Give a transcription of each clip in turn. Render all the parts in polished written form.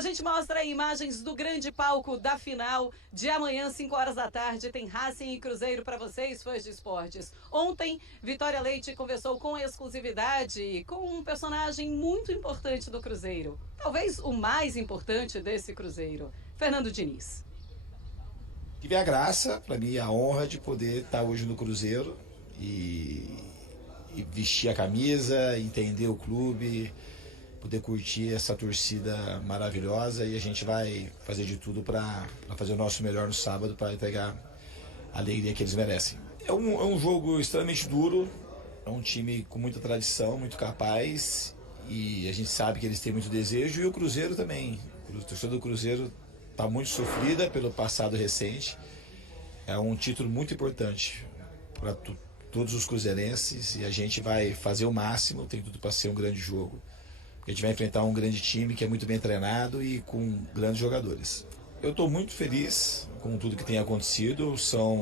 a gente mostra imagens do grande palco da final de amanhã, 5 horas da tarde. Tem Racing e Cruzeiro para vocês, fãs de esportes. Ontem, Vitória Leite conversou com exclusividade com um personagem muito importante do Cruzeiro. Talvez o mais importante desse Cruzeiro, Fernando Diniz. Tive a graça, para mim, a honra de poder estar hoje no Cruzeiro e vestir a camisa, entender o clube, poder curtir essa torcida maravilhosa, e a gente vai fazer de tudo para fazer o nosso melhor no sábado, para entregar a alegria que eles merecem. É um jogo extremamente duro, é um time com muita tradição, muito capaz, e a gente sabe que eles têm muito desejo, e o Cruzeiro também. O torcedor do Cruzeiro está muito sofrida pelo passado recente. É um título muito importante para todos os cruzeirenses, e a gente vai fazer o máximo, tem tudo para ser um grande jogo. A gente vai enfrentar um grande time que é muito bem treinado e com grandes jogadores. Eu estou muito feliz com tudo que tem acontecido. São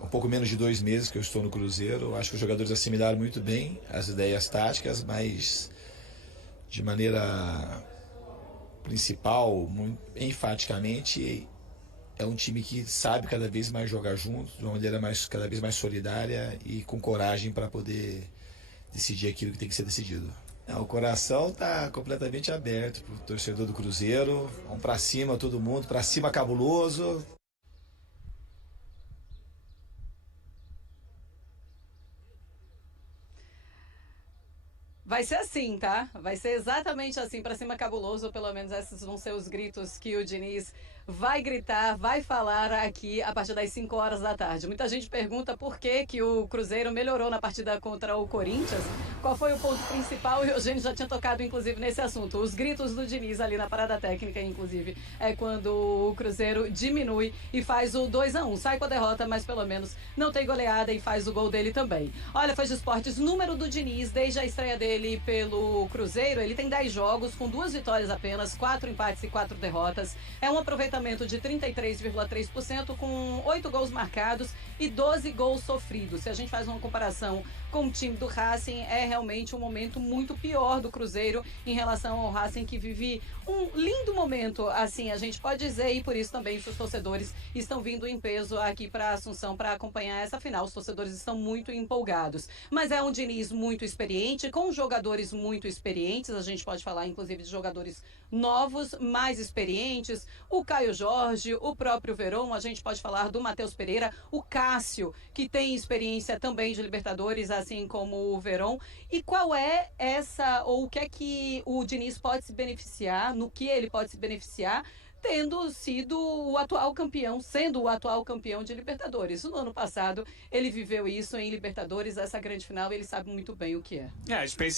um pouco menos de 2 meses que eu estou no Cruzeiro. Eu acho que os jogadores assimilaram muito bem as ideias táticas, mas de maneira principal, muito enfaticamente, é um time que sabe cada vez mais jogar junto, de uma maneira cada vez mais solidária e com coragem para poder decidir aquilo que tem que ser decidido. O coração está completamente aberto para o torcedor do Cruzeiro. Vamos para cima todo mundo, para cima cabuloso. Vai ser assim, tá? Vai ser exatamente assim, pra cima cabuloso, ou pelo menos esses vão ser os gritos que o Diniz vai gritar, vai falar aqui a partir das 5 horas da tarde. Muita gente pergunta por que o Cruzeiro melhorou na partida contra o Corinthians, qual foi o ponto principal, e o Eugênio já tinha tocado, inclusive, nesse assunto. Os gritos do Diniz ali na parada técnica, inclusive, é quando o Cruzeiro diminui e faz o 2-1. Sai com a derrota, mas pelo menos não tem goleada e faz o gol dele também. Olha, fãs de esportes, número do Diniz desde a estreia dele pelo Cruzeiro, ele tem 10 jogos, com 2 vitórias apenas, 4 empates e 4 derrotas. É um aproveitamento de 33,3%, com 8 gols marcados e 12 gols sofridos. Se a gente faz uma comparação com o time do Racing, é realmente um momento muito pior do Cruzeiro em relação ao Racing, que vive um lindo momento, assim, a gente pode dizer, e por isso também os torcedores estão vindo em peso aqui para Assunção para acompanhar essa final. Os torcedores estão muito empolgados. Mas é um Diniz muito experiente, com jogadores muito experientes. A gente pode falar, inclusive, de jogadores novos, mais experientes. O Caio Jorge, o próprio Verón, a gente pode falar do Matheus Pereira, o Cássio, que tem experiência também de Libertadores, assim como o Verón. E qual é essa, ou o que é que o Diniz pode se beneficiar, no que ele pode se beneficiar, tendo sido o atual campeão, sendo o atual campeão de Libertadores. No ano passado, ele viveu isso em Libertadores, essa grande final, ele sabe muito bem o que é.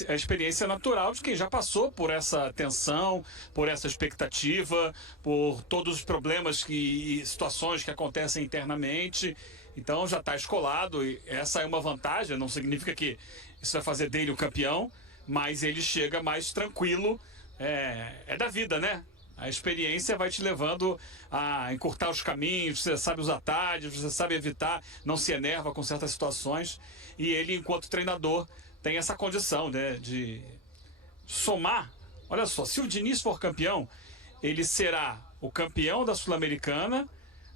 A experiência natural de quem já passou por essa tensão, por essa expectativa, por todos os problemas e situações que acontecem internamente. Então já está escolado, e essa é uma vantagem, não significa que isso vai fazer dele o campeão, mas ele chega mais tranquilo, é da vida, né? A experiência vai te levando a encurtar os caminhos, você sabe os atalhos, você sabe evitar, não se enerva com certas situações. E ele, enquanto treinador, tem essa condição, né, de somar. Olha só, se o Diniz for campeão, ele será o campeão da Sul-Americana,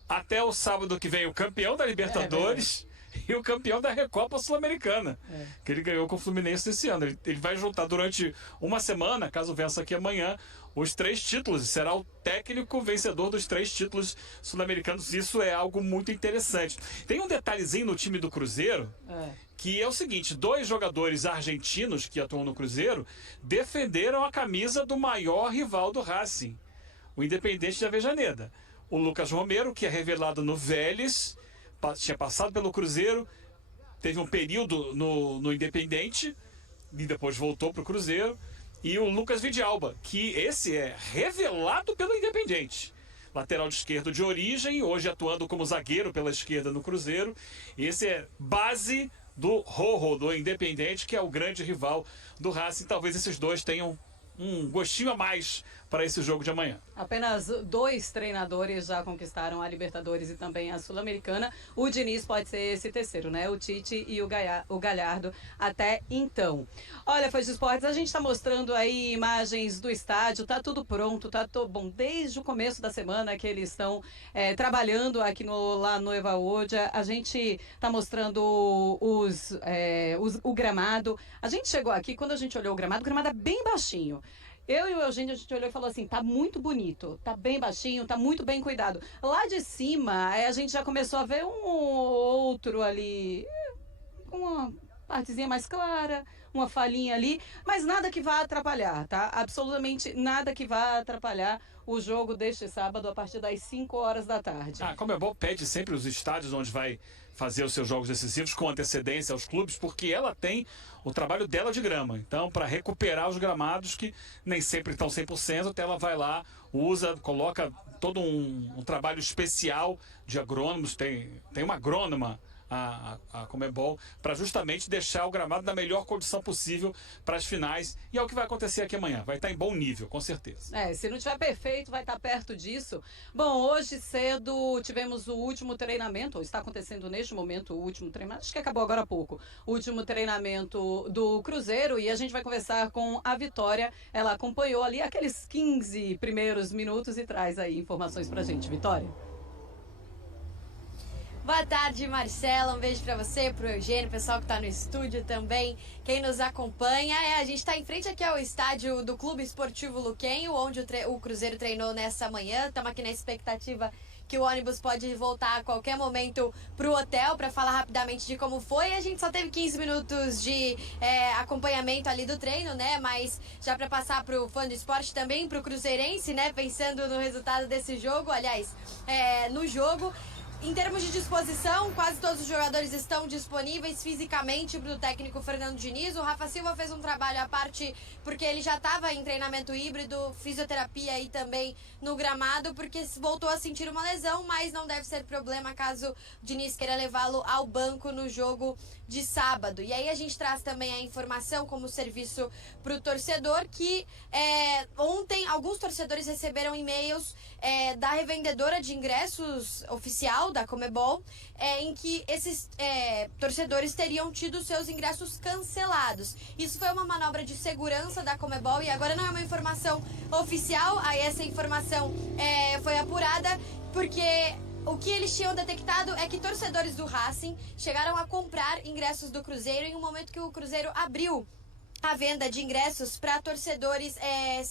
até o sábado que vem o campeão da Libertadores e o campeão da Recopa Sul-Americana, que ele ganhou com o Fluminense esse ano. Ele vai juntar durante uma semana, caso vença aqui amanhã, os 3 títulos, e será o técnico vencedor dos 3 títulos sul-americanos. Isso é algo muito interessante. Tem um detalhezinho no time do Cruzeiro, que é o seguinte: 2 jogadores argentinos que atuam no Cruzeiro defenderam a camisa do maior rival do Racing, o Independente de Avejaneda. O Lucas Romero, que é revelado no Vélez, tinha passado pelo Cruzeiro, teve um período no Independente e depois voltou para o Cruzeiro. E o Lucas Vidalba, que esse é revelado pelo Independente, lateral de esquerdo de origem, hoje atuando como zagueiro pela esquerda no Cruzeiro. Esse é base do Rojo, do Independente, que é o grande rival do Racing. Talvez esses dois tenham um gostinho a mais para esse jogo de amanhã. Apenas 2 treinadores já conquistaram a Libertadores e também a Sul-Americana. O Diniz pode ser esse terceiro, né? O Tite e o Galhardo até então. Olha, Fãs de Esportes, a gente está mostrando aí imagens do estádio, tá tudo pronto, tá tudo bom. Desde o começo da semana que eles estão trabalhando aqui lá no Evaúdia, a gente está mostrando o gramado. A gente chegou aqui, quando a gente olhou o gramado é bem baixinho. Eu e o Eugênio, a gente olhou e falou assim, tá muito bonito, tá bem baixinho, tá muito bem cuidado. Lá de cima, a gente já começou a ver um outro ali, com uma partezinha mais clara, uma falhinha ali, mas nada que vá atrapalhar, tá? Absolutamente nada que vá atrapalhar o jogo deste sábado a partir das 5 horas da tarde. A Conmebol pede sempre os estádios onde vai fazer os seus jogos decisivos com antecedência aos clubes, porque ela tem o trabalho dela de grama. Então, para recuperar os gramados que nem sempre estão 100%, ela vai lá, usa, coloca todo um trabalho especial de agrônomos, tem uma agrônoma, a Conmebol, para justamente deixar o gramado na melhor condição possível para as finais, e é o que vai acontecer aqui amanhã, vai estar em bom nível, com certeza. Se não estiver perfeito, vai estar perto disso. Bom, hoje cedo tivemos o último treinamento, ou está acontecendo neste momento o último treinamento, acho que acabou agora há pouco, o último treinamento do Cruzeiro, e a gente vai conversar com a Vitória. Ela acompanhou ali aqueles 15 primeiros minutos e traz aí informações pra gente. Vitória? Boa tarde, Marcela. Um beijo pra você, pro Eugênio, pessoal que tá no estúdio também, quem nos acompanha. A gente tá em frente aqui ao estádio do Clube Esportivo Luquenho, onde o Cruzeiro treinou nessa manhã. Estamos aqui na expectativa que o ônibus pode voltar a qualquer momento pro hotel para falar rapidamente de como foi. A gente só teve 15 minutos de acompanhamento ali do treino, né? Mas já para passar pro fã de esporte também, pro cruzeirense, né? Pensando no resultado desse jogo, aliás, no jogo. Em termos de disposição, quase todos os jogadores estão disponíveis fisicamente para o técnico Fernando Diniz. O Rafa Silva fez um trabalho à parte porque ele já estava em treinamento híbrido, fisioterapia e também no gramado, porque voltou a sentir uma lesão, mas não deve ser problema caso o Diniz queira levá-lo ao banco no jogo de sábado. E aí a gente traz também a informação como serviço para o torcedor que ontem alguns torcedores receberam e-mails da revendedora de ingressos oficial da Conmebol, em que esses torcedores teriam tido seus ingressos cancelados. Isso foi uma manobra de segurança da Conmebol e agora não é uma informação oficial. Aí essa informação foi apurada porque o que eles tinham detectado é que torcedores do Racing chegaram a comprar ingressos do Cruzeiro em um momento que o Cruzeiro abriu a venda de ingressos para torcedores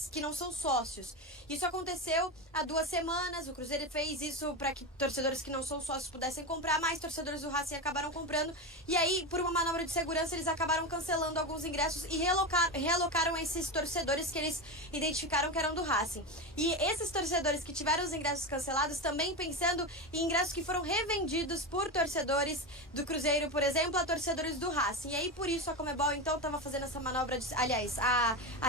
que não são sócios. Isso aconteceu há 2 semanas, o Cruzeiro fez isso para que torcedores que não são sócios pudessem comprar, mas torcedores do Racing acabaram comprando, e aí, por uma manobra de segurança, eles acabaram cancelando alguns ingressos e realocaram esses torcedores que eles identificaram que eram do Racing. E esses torcedores que tiveram os ingressos cancelados, também pensando em ingressos que foram revendidos por torcedores do Cruzeiro, por exemplo, a torcedores do Racing. E aí, por isso, a Conmebol, então, estava fazendo essa manobra a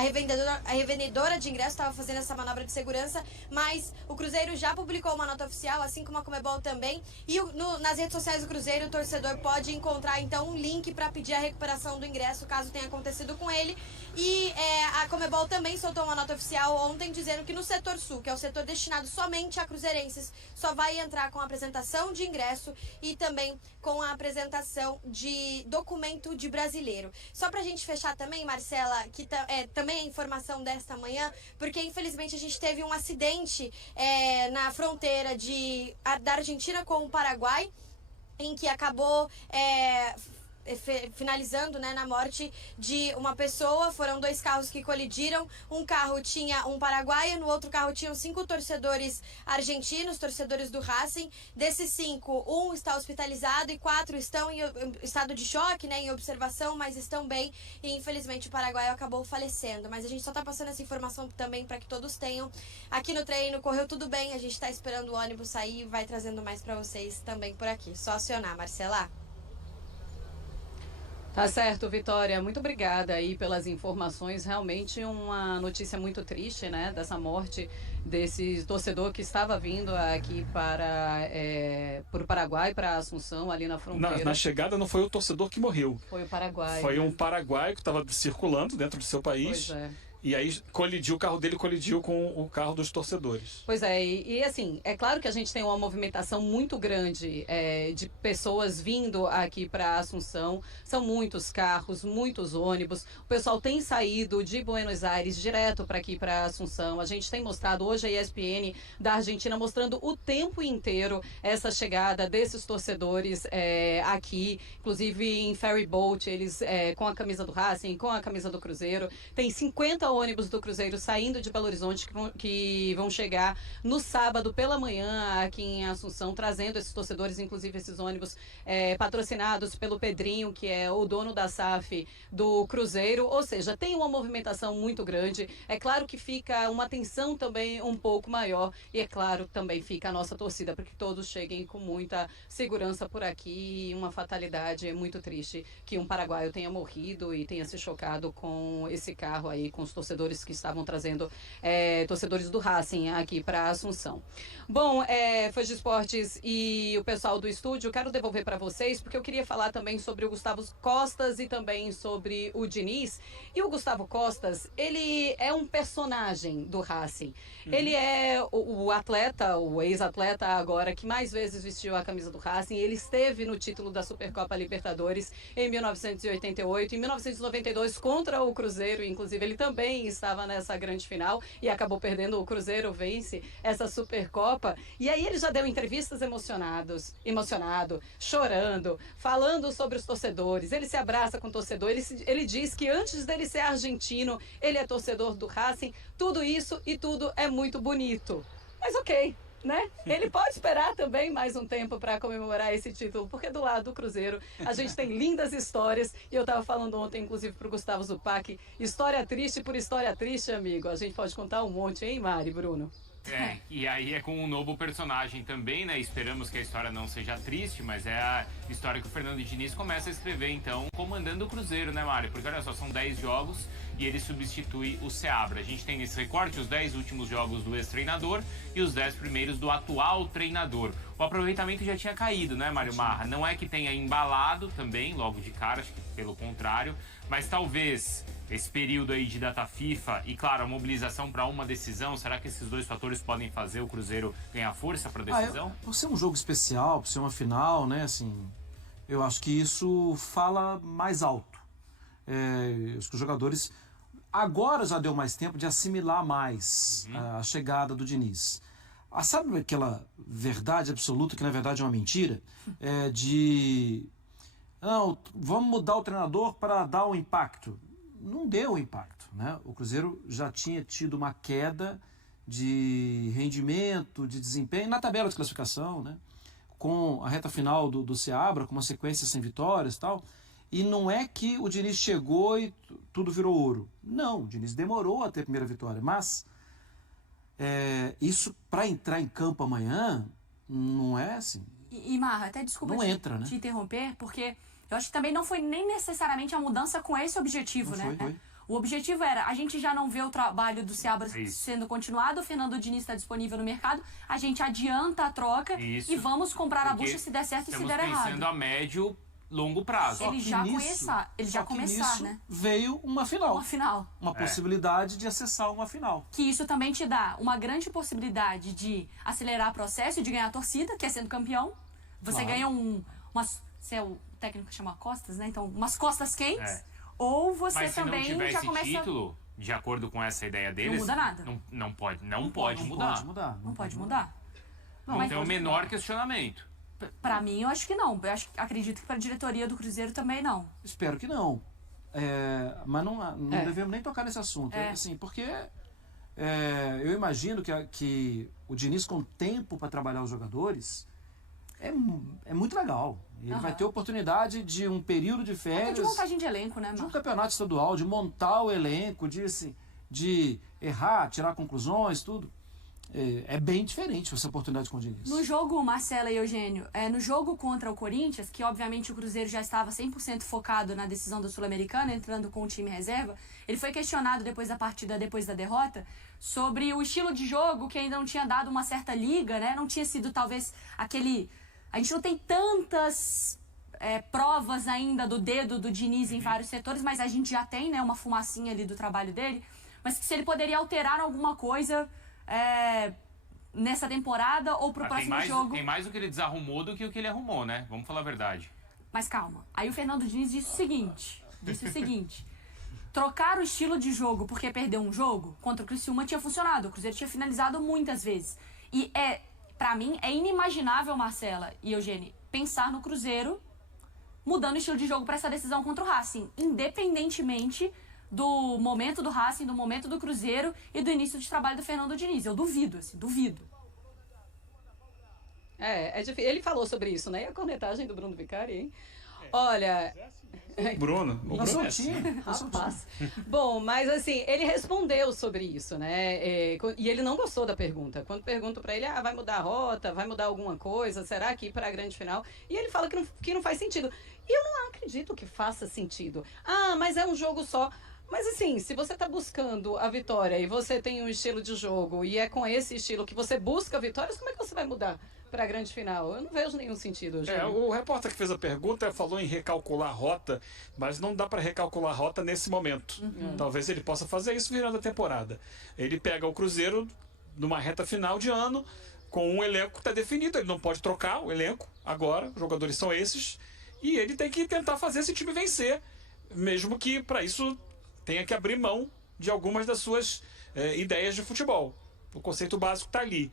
revendedora de ingressos estava fazendo essa manobra de segurança, mas o Cruzeiro já publicou uma nota oficial, assim como a Conmebol também, e nas redes sociais do Cruzeiro o torcedor pode encontrar então um link para pedir a recuperação do ingresso caso tenha acontecido com ele. E a Conmebol também soltou uma nota oficial ontem dizendo que no setor sul, que é o setor destinado somente a cruzeirenses, só vai entrar com a apresentação de ingresso e também com a apresentação de documento de brasileiro. Só pra gente fechar também, Marcela, que também é informação desta manhã, porque infelizmente a gente teve um acidente na fronteira da Argentina com o Paraguai, em que acabou finalizando, né, na morte de uma pessoa. Foram 2 carros que colidiram. Um carro tinha um paraguaio, no outro carro tinham 5 torcedores argentinos, torcedores do Racing. Desses 5, 1 está hospitalizado e 4 estão em estado de choque, né, em observação, mas estão bem, e infelizmente o paraguaio acabou falecendo. Mas a gente só está passando essa informação também para que todos tenham. Aqui no treino correu tudo bem, a gente está esperando o ônibus sair e vai trazendo mais para vocês também por aqui. Só acionar, Marcela. Tá certo, Vitória. Muito obrigada aí pelas informações. Realmente uma notícia muito triste, né? Dessa morte desse torcedor que estava vindo aqui para o Paraguai, para Assunção, ali na fronteira. Na chegada não foi o torcedor que morreu. Foi o Paraguai. Foi um paraguaio que estava circulando dentro do seu país. Pois é. E aí o carro dele colidiu com o carro dos torcedores. Pois é, e assim, é claro que a gente tem uma movimentação muito grande de pessoas vindo aqui para Assunção. São muitos carros, muitos ônibus. O pessoal tem saído de Buenos Aires direto para aqui, para Assunção. A gente tem mostrado, hoje a ESPN da Argentina mostrando o tempo inteiro essa chegada desses torcedores aqui, inclusive em ferry boat, eles com a camisa do Racing, com a camisa do Cruzeiro. Tem 50 ônibus do Cruzeiro saindo de Belo Horizonte que vão chegar no sábado pela manhã aqui em Assunção, trazendo esses torcedores, inclusive esses ônibus patrocinados pelo Pedrinho, que é o dono da SAF do Cruzeiro. Ou seja, tem uma movimentação muito grande. É claro que fica uma tensão também um pouco maior e é claro também fica a nossa torcida para que todos cheguem com muita segurança por aqui. Uma fatalidade muito triste que um paraguaio tenha morrido e tenha se chocado com esse carro aí, com os torcedores que estavam trazendo, torcedores do Racing aqui para Assunção. Bom, Fãs de Esportes e o pessoal do estúdio, quero devolver para vocês, porque eu queria falar também sobre o Gustavo Costas e também sobre o Diniz. E o Gustavo Costas, ele é um personagem do Racing. Ele é o atleta, o ex-atleta agora, que mais vezes vestiu a camisa do Racing. Ele esteve no título da Supercopa Libertadores em 1988, em 1992 contra o Cruzeiro, inclusive ele também estava nessa grande final e acabou perdendo. O Cruzeiro vence essa Supercopa. E aí ele já deu entrevistas emocionado, chorando, falando sobre os torcedores. Ele se abraça com o torcedor. Ele diz que antes dele ser argentino, ele é torcedor do Racing. Tudo isso e tudo é muito bonito. Mas ok, né? Ele pode esperar também mais um tempo para comemorar esse título, porque do lado do Cruzeiro a gente tem lindas histórias, e eu estava falando ontem, inclusive, para o Gustavo Zupac, história triste por história triste, amigo. A gente pode contar um monte, hein, Mari, Bruno? E aí é com um novo personagem também, né? Esperamos que a história não seja triste, mas é a história que o Fernando Diniz começa a escrever, então, comandando o Cruzeiro, né, Mário? Porque olha só, são 10 jogos e ele substitui o Seabra. A gente tem nesse recorte os 10 últimos jogos do ex-treinador e os 10 primeiros do atual treinador. O aproveitamento já tinha caído, né, Mário Marra? Não é que tenha embalado também, logo de cara, acho que pelo contrário, mas talvez esse período aí de data FIFA e, claro, a mobilização para uma decisão, será que esses dois fatores podem fazer o Cruzeiro ganhar força para a decisão? Por ser um jogo especial, por ser uma final, né, assim, eu acho que isso fala mais alto. Acho que os jogadores agora já deu mais tempo de assimilar mais a chegada do Diniz. Sabe aquela verdade absoluta, que na verdade é uma mentira, não, vamos mudar o treinador para dar um impacto. Não deu impacto, né? O Cruzeiro já tinha tido uma queda de rendimento, de desempenho na tabela de classificação, né? Com a reta final do Seabra, com uma sequência sem vitórias e tal. E não é que o Diniz chegou e tudo virou ouro. Não, o Diniz demorou a ter a primeira vitória, mas isso para entrar em campo amanhã não é assim. E Marra, até desculpa te interromper, porque eu acho que também não foi nem necessariamente a mudança com esse objetivo, não né? Foi. O objetivo era, a gente já não vê o trabalho do Seabra sendo continuado, o Fernando Diniz está disponível no mercado, a gente adianta a troca e vamos comprar a bucha se der certo e se der errado. Estamos pensando a médio, longo prazo. Ele já começar, né? Veio uma final. Uma final. Uma possibilidade de acessar uma final. Que isso também te dá uma grande possibilidade de acelerar o processo e de ganhar a torcida, que é sendo campeão. Você ganha você é o técnico que chama costas, né? Então, umas costas quentes. Ou você mas também se não tiver já esse começa... título, de acordo com essa ideia deles... Não muda nada. Não pode mudar. Não pode mudar. Não tem o menor questionamento. Pra mim, eu acho que não. Acredito que pra diretoria do Cruzeiro também não. Espero que não. Mas não devemos nem tocar nesse assunto. Assim, porque eu imagino que o Diniz, com tempo para trabalhar os jogadores, é muito legal. Ele vai ter oportunidade de um período de férias... de montagem de elenco, né, de um campeonato estadual, de montar o elenco, de errar, tirar conclusões, tudo. É bem diferente essa oportunidade com o Diniz. No jogo, Marcela e Eugênio, no jogo contra o Corinthians, que obviamente o Cruzeiro já estava 100% focado na decisão da Sul-Americana, entrando com o time reserva, ele foi questionado depois da partida, depois da derrota, sobre o estilo de jogo que ainda não tinha dado uma certa liga, né? Não tinha sido talvez aquele... A gente não tem tantas provas ainda do dedo do Diniz em vários setores, mas a gente já tem, né, uma fumacinha ali do trabalho dele. mas que se ele poderia alterar alguma coisa nessa temporada ou pro próximo jogo. Tem mais o que ele desarrumou do que o que ele arrumou, né? Vamos falar a verdade. Mas calma, aí o Fernando Diniz disse o seguinte, trocar o estilo de jogo porque perdeu um jogo contra o Criciúma tinha funcionado, o Cruzeiro tinha finalizado muitas vezes. E pra mim, é inimaginável, Marcela e Eugênio, pensar no Cruzeiro mudando o estilo de jogo para essa decisão contra o Racing, independentemente do momento do Racing, do momento do Cruzeiro e do início de trabalho do Fernando Diniz. Eu duvido, assim, duvido. É difícil. Ele falou sobre isso, né? E a cornetagem do Bruno Vicari, hein? Olha... O Bruno é assim. Rapaz. Bom, mas assim, ele respondeu sobre isso, né? E ele não gostou da pergunta. Quando perguntam pra ele, vai mudar a rota, vai mudar alguma coisa, será que ir para a grande final? E ele fala que não faz sentido. E eu não acredito que faça sentido. Mas é um jogo só. Mas assim, se você tá buscando a vitória e você tem um estilo de jogo e é com esse estilo que você busca vitórias, como é que você vai mudar para a grande final? Eu não vejo nenhum sentido. O repórter que fez a pergunta falou em recalcular a rota, mas não dá para recalcular a rota nesse momento. Talvez ele possa fazer isso virando a temporada. Ele pega o Cruzeiro numa reta final de ano com um elenco que está definido. Ele não pode trocar o elenco agora, os jogadores são esses, e ele tem que tentar fazer esse time vencer, mesmo que para isso tenha que abrir mão de algumas das suas ideias de futebol. O conceito básico está ali.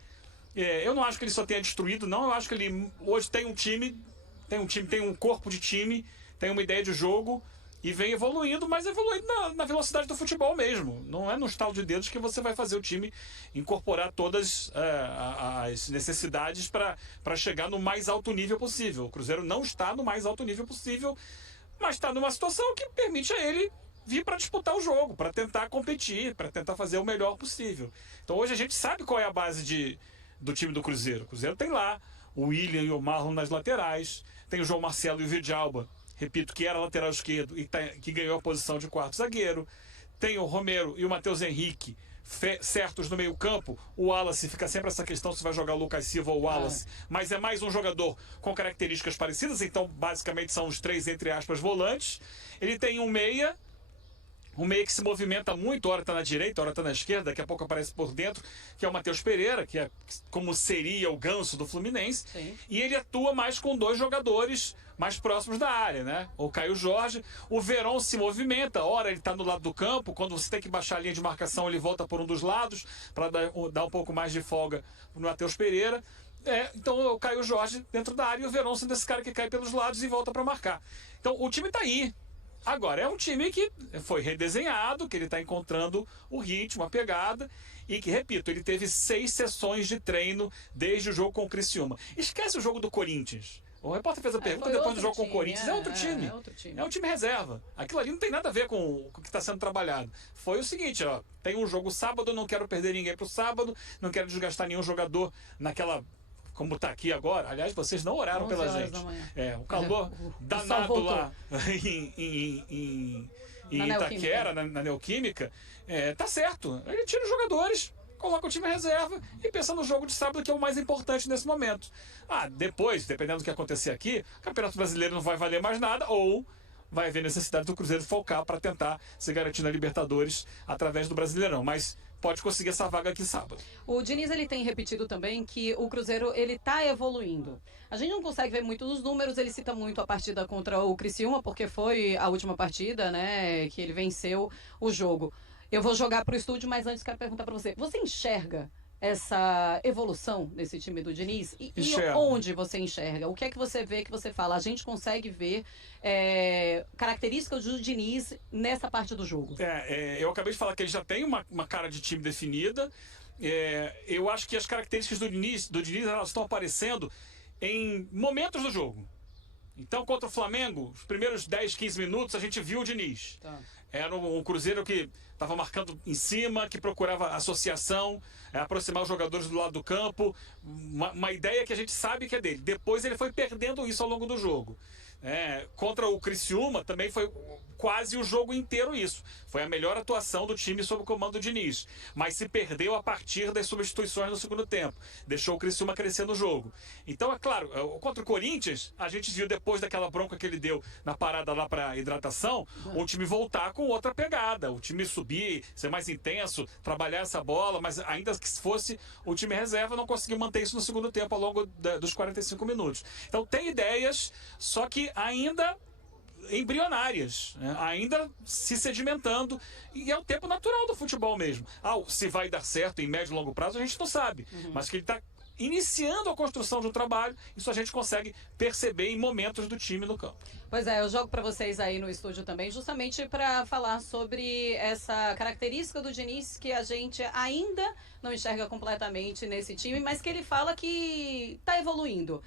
Eu não acho que ele só tenha destruído, não. Eu acho que ele hoje tem um corpo de time, tem uma ideia de jogo e vem evoluindo, mas evoluindo na velocidade do futebol mesmo. Não é no estalo de dedos que você vai fazer o time incorporar todas as necessidades para chegar no mais alto nível possível. O Cruzeiro não está no mais alto nível possível, mas está numa situação que permite a ele vir para disputar o jogo, para tentar competir, para tentar fazer o melhor possível. Então hoje a gente sabe qual é a base do time do Cruzeiro. O Cruzeiro tem lá o William e o Marlon nas laterais, tem o João Marcelo e o Vidalba, repito, que era lateral esquerdo e que ganhou a posição de quarto zagueiro, tem o Romero e o Matheus Henrique certos no meio campo. O Wallace, fica sempre essa questão se vai jogar o Lucas Silva ou o Wallace, mas é mais um jogador com características parecidas, então basicamente são os três, entre aspas, volantes. Ele tem um meia que se movimenta muito, hora está na direita, hora está na esquerda, daqui a pouco aparece por dentro, que é o Matheus Pereira, que é como seria o Ganso do Fluminense. Sim. E ele atua mais com dois jogadores mais próximos da área, né? O Caio Jorge. O Verón se movimenta, hora ele está no lado do campo, quando você tem que baixar a linha de marcação, ele volta por um dos lados, para dar um pouco mais de folga para o Matheus Pereira. Então o Caio Jorge dentro da área e o Verón sendo esse cara que cai pelos lados e volta para marcar. Então o time está aí. Agora, é um time que foi redesenhado, que ele está encontrando o ritmo, a pegada, e que, repito, ele teve 6 sessões de treino desde o jogo com o Criciúma. Esquece o jogo do Corinthians. O repórter fez a pergunta depois do jogo com o Corinthians. É outro time. É um time reserva. Aquilo ali não tem nada a ver com o que está sendo trabalhado. Foi o seguinte, tem um jogo sábado, não quero perder ninguém para o sábado, não quero desgastar nenhum jogador naquela... Como está aqui agora, aliás, vocês não oraram pela gente. O calor danado lá em Itaquera, na Neoquímica, tá certo. Ele tira os jogadores, coloca o time reserva e pensa no jogo de sábado, que é o mais importante nesse momento. Depois, dependendo do que acontecer aqui, o Campeonato Brasileiro não vai valer mais nada, ou vai haver necessidade do Cruzeiro focar para tentar se garantir na Libertadores através do Brasileirão. Mas pode conseguir essa vaga aqui sábado. O Diniz, ele tem repetido também que o Cruzeiro, ele tá evoluindo. A gente não consegue ver muito nos números, ele cita muito a partida contra o Criciúma, porque foi a última partida, né, que ele venceu o jogo. Eu vou jogar pro estúdio, mas antes quero perguntar para você. Você enxerga essa evolução desse time do Diniz? E onde você enxerga? O que é que você vê, que você fala? A gente consegue ver características do Diniz nessa parte do jogo. Eu acabei de falar que ele já tem uma cara de time definida. Eu acho que as características do Diniz elas estão aparecendo em momentos do jogo. Então, contra o Flamengo, os primeiros 10, 15 minutos, a gente viu o Diniz. Tá. Era um Cruzeiro que estava marcando em cima, que procurava associação, aproximar os jogadores do lado do campo. Uma ideia que a gente sabe que é dele. Depois ele foi perdendo isso ao longo do jogo. Contra o Criciúma também foi quase o jogo inteiro isso. Foi a melhor atuação do time sob o comando do Diniz. Mas se perdeu a partir das substituições no segundo tempo. Deixou o Criciúma crescer no jogo. Então, é claro, contra o Corinthians, a gente viu depois daquela bronca que ele deu na parada lá para hidratação, o time voltar com outra pegada. O time subir, ser mais intenso, trabalhar essa bola, mas ainda que fosse o time reserva, não conseguiu manter isso no segundo tempo ao longo dos 45 minutos. Então, tem ideias, só que ainda embrionárias, né? Ainda se sedimentando, e é o tempo natural do futebol mesmo. Se vai dar certo em médio e longo prazo a gente não sabe, mas que ele está iniciando a construção de um trabalho, isso a gente consegue perceber em momentos do time no campo. Pois é, eu jogo para vocês aí no estúdio também, justamente para falar sobre essa característica do Diniz que a gente ainda não enxerga completamente nesse time, mas que ele fala que está evoluindo.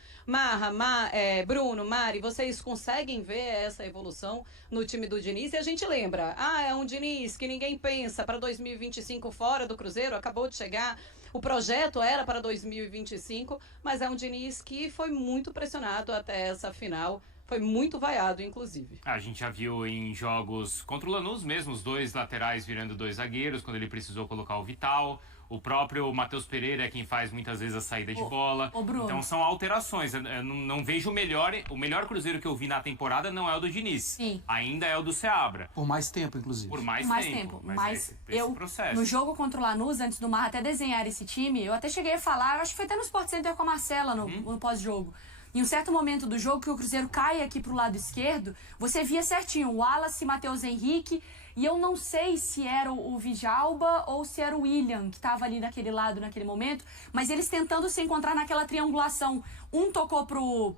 Bruno, Mari, vocês conseguem ver essa evolução no time do Diniz? E a gente lembra, é um Diniz que ninguém pensa para 2025 fora do Cruzeiro, acabou de chegar. O projeto era para 2025, mas é um Diniz que foi muito pressionado até essa final. Foi muito vaiado, inclusive. A gente já viu em jogos contra o Lanús mesmo, os dois laterais virando dois zagueiros, quando ele precisou colocar o Vital. O próprio Matheus Pereira é quem faz muitas vezes a saída de bola. Então são alterações. Eu não vejo o melhor Cruzeiro que eu vi na temporada não é o do Diniz. Sim. Ainda é o do Seabra. Por mais tempo, inclusive. Por mais tempo. Mas esse processo. No jogo contra o Lanús, antes do Marra até desenhar esse time, eu até cheguei a falar, acho que foi até no Sport Center com a Marcela no pós-jogo. Em um certo momento do jogo, que o Cruzeiro cai aqui pro lado esquerdo, você via certinho o Wallace, Matheus Henrique, e eu não sei se era o Vijalba ou se era o William, que estava ali daquele lado naquele momento, mas eles tentando se encontrar naquela triangulação. Um tocou pro,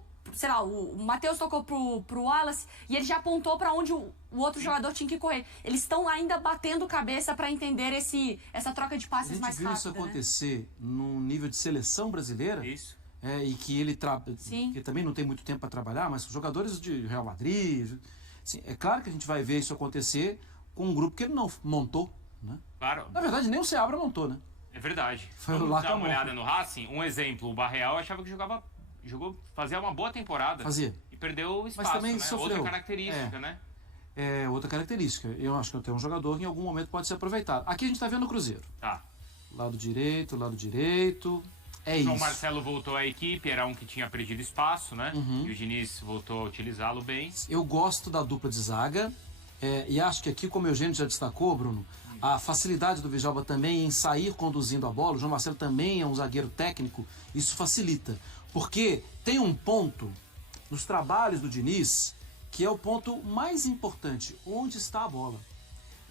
o Matheus tocou pro Wallace, e ele já apontou para onde o outro jogador tinha que correr. Eles estão ainda batendo cabeça para entender essa troca de passes mais rápida. A gente viu isso acontecer num nível de seleção brasileira. Isso. E que ele que também não tem muito tempo para trabalhar, mas os jogadores de Real Madrid, assim, é claro que a gente vai ver isso acontecer com um grupo que ele não montou, né? Claro. Na verdade, nem o Seabra montou, né? É verdade. Vamos dar uma olhada no Racing. Um exemplo, o Barreal achava que fazia uma boa temporada. Fazia. E perdeu o espaço, mas também né? sofreu. Outra característica, né? É outra característica. Eu acho que eu tenho um jogador que em algum momento pode ser aproveitado. Aqui a gente está vendo o Cruzeiro. Tá. Lado direito. João Marcelo voltou à equipe, era um que tinha perdido espaço, né? E o Diniz voltou a utilizá-lo bem. Eu gosto da dupla de zaga, e acho que aqui, como o Eugênio já destacou, Bruno, a facilidade do Vijalba também em sair conduzindo a bola. O João Marcelo também é um zagueiro técnico, isso facilita. Porque tem um ponto nos trabalhos do Diniz que é o ponto mais importante, onde está a bola.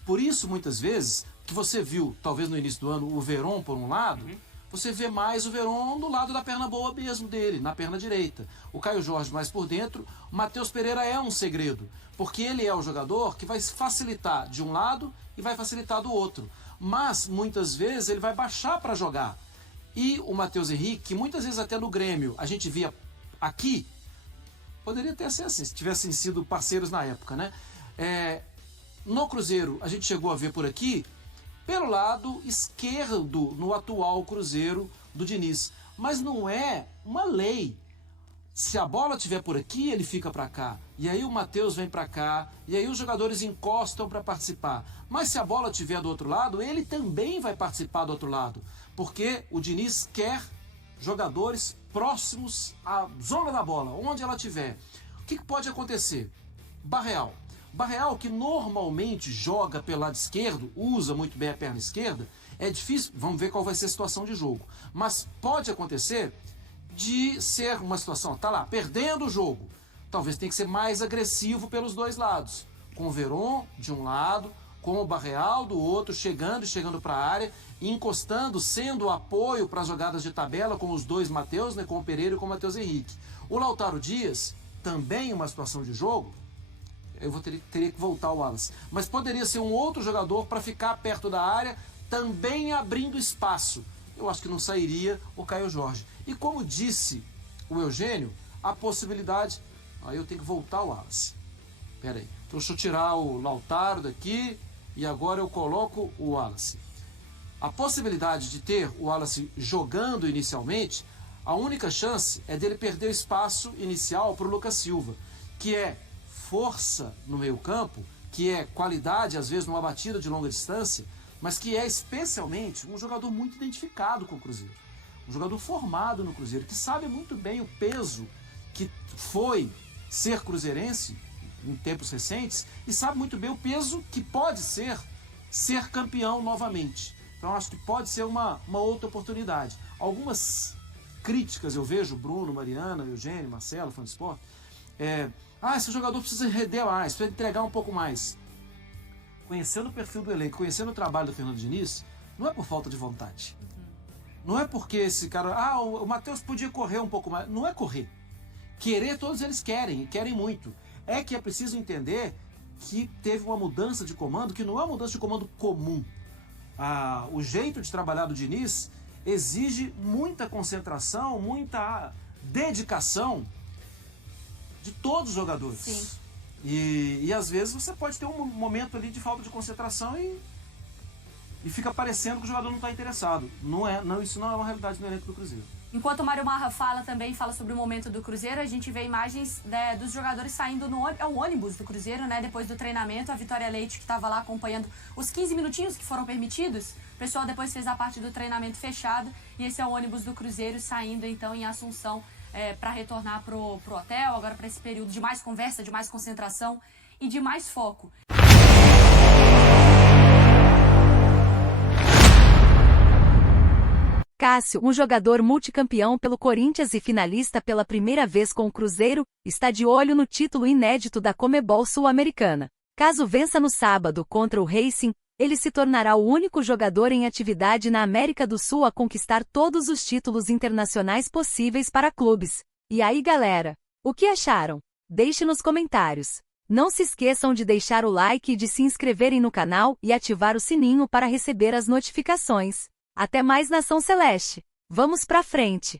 Por isso, muitas vezes, que você viu, talvez no início do ano, o Verón por um lado, você vê mais o Verón do lado da perna boa mesmo dele, na perna direita. O Caio Jorge mais por dentro. O Matheus Pereira é um segredo, porque ele é o jogador que vai facilitar de um lado e vai facilitar do outro. Mas, muitas vezes, ele vai baixar para jogar. E o Matheus Henrique, que muitas vezes até no Grêmio a gente via aqui, poderia até ser assim, se tivessem sido parceiros na época, né? No Cruzeiro, a gente chegou a ver por aqui, pelo lado esquerdo no atual Cruzeiro do Diniz. Mas não é uma lei. Se a bola estiver por aqui, ele fica para cá. E aí o Matheus vem para cá. E aí os jogadores encostam para participar. Mas se a bola estiver do outro lado, ele também vai participar do outro lado. Porque o Diniz quer jogadores próximos à zona da bola, onde ela estiver. O que pode acontecer? Barreal, que normalmente joga pelo lado esquerdo, usa muito bem a perna esquerda, é difícil, vamos ver qual vai ser a situação de jogo. Mas pode acontecer de ser uma situação, tá lá, perdendo o jogo. Talvez tenha que ser mais agressivo pelos dois lados. Com o Verón de um lado, com o Barreal do outro, chegando para a área, encostando, sendo apoio para as jogadas de tabela com os dois Matheus, né, com o Pereira e com o Matheus Henrique. O Lautaro Dias, também uma situação de jogo, teria que voltar ao Wallace. Mas poderia ser um outro jogador para ficar perto da área, também abrindo espaço. Eu acho que não sairia o Caio Jorge. E como disse o Eugênio, a possibilidade... Aí eu tenho que voltar ao Wallace. Pera aí. Então, deixa eu tirar o Lautaro daqui e agora eu coloco o Wallace. A possibilidade de ter o Wallace jogando inicialmente, a única chance é dele perder o espaço inicial para o Lucas Silva, que é força no meio-campo, que é qualidade, às vezes, numa batida de longa distância, mas que é especialmente um jogador muito identificado com o Cruzeiro. Um jogador formado no Cruzeiro, que sabe muito bem o peso que foi ser cruzeirense em tempos recentes e sabe muito bem o peso que pode ser campeão novamente. Então acho que pode ser uma outra oportunidade. Algumas críticas eu vejo, Bruno, Mariana, Eugênio, Marcelo, fã do esporte, esse jogador precisa render mais, precisa entregar um pouco mais. Conhecendo o perfil do elenco, conhecendo o trabalho do Fernando Diniz, não é por falta de vontade. Não é porque esse cara, o Matheus podia correr um pouco mais. Não é correr. Querer todos eles querem, e querem muito. É que é preciso entender que teve uma mudança de comando, que não é uma mudança de comando comum. O jeito de trabalhar do Diniz exige muita concentração, muita dedicação de todos os jogadores. Sim. E às vezes você pode ter um momento ali de falta de concentração e fica parecendo que o jogador não está interessado. Isso não é uma realidade no elenco do Cruzeiro. Enquanto o Mário Marra fala sobre o momento do Cruzeiro, a gente vê imagens dos jogadores saindo no ônibus do Cruzeiro, né? Depois do treinamento, a Vitória Leite, que estava lá acompanhando os 15 minutinhos que foram permitidos, o pessoal depois fez a parte do treinamento fechado, e esse é o ônibus do Cruzeiro saindo então em Assunção para retornar pro hotel, agora para esse período de mais conversa, de mais concentração e de mais foco. Cássio, um jogador multicampeão pelo Corinthians e finalista pela primeira vez com o Cruzeiro, está de olho no título inédito da Conmebol Sul-Americana. Caso vença no sábado contra o Racing, ele se tornará o único jogador em atividade na América do Sul a conquistar todos os títulos internacionais possíveis para clubes. E aí, galera? O que acharam? Deixe nos comentários. Não se esqueçam de deixar o like e de se inscreverem no canal e ativar o sininho para receber as notificações. Até mais, Nação Celeste! Vamos pra frente!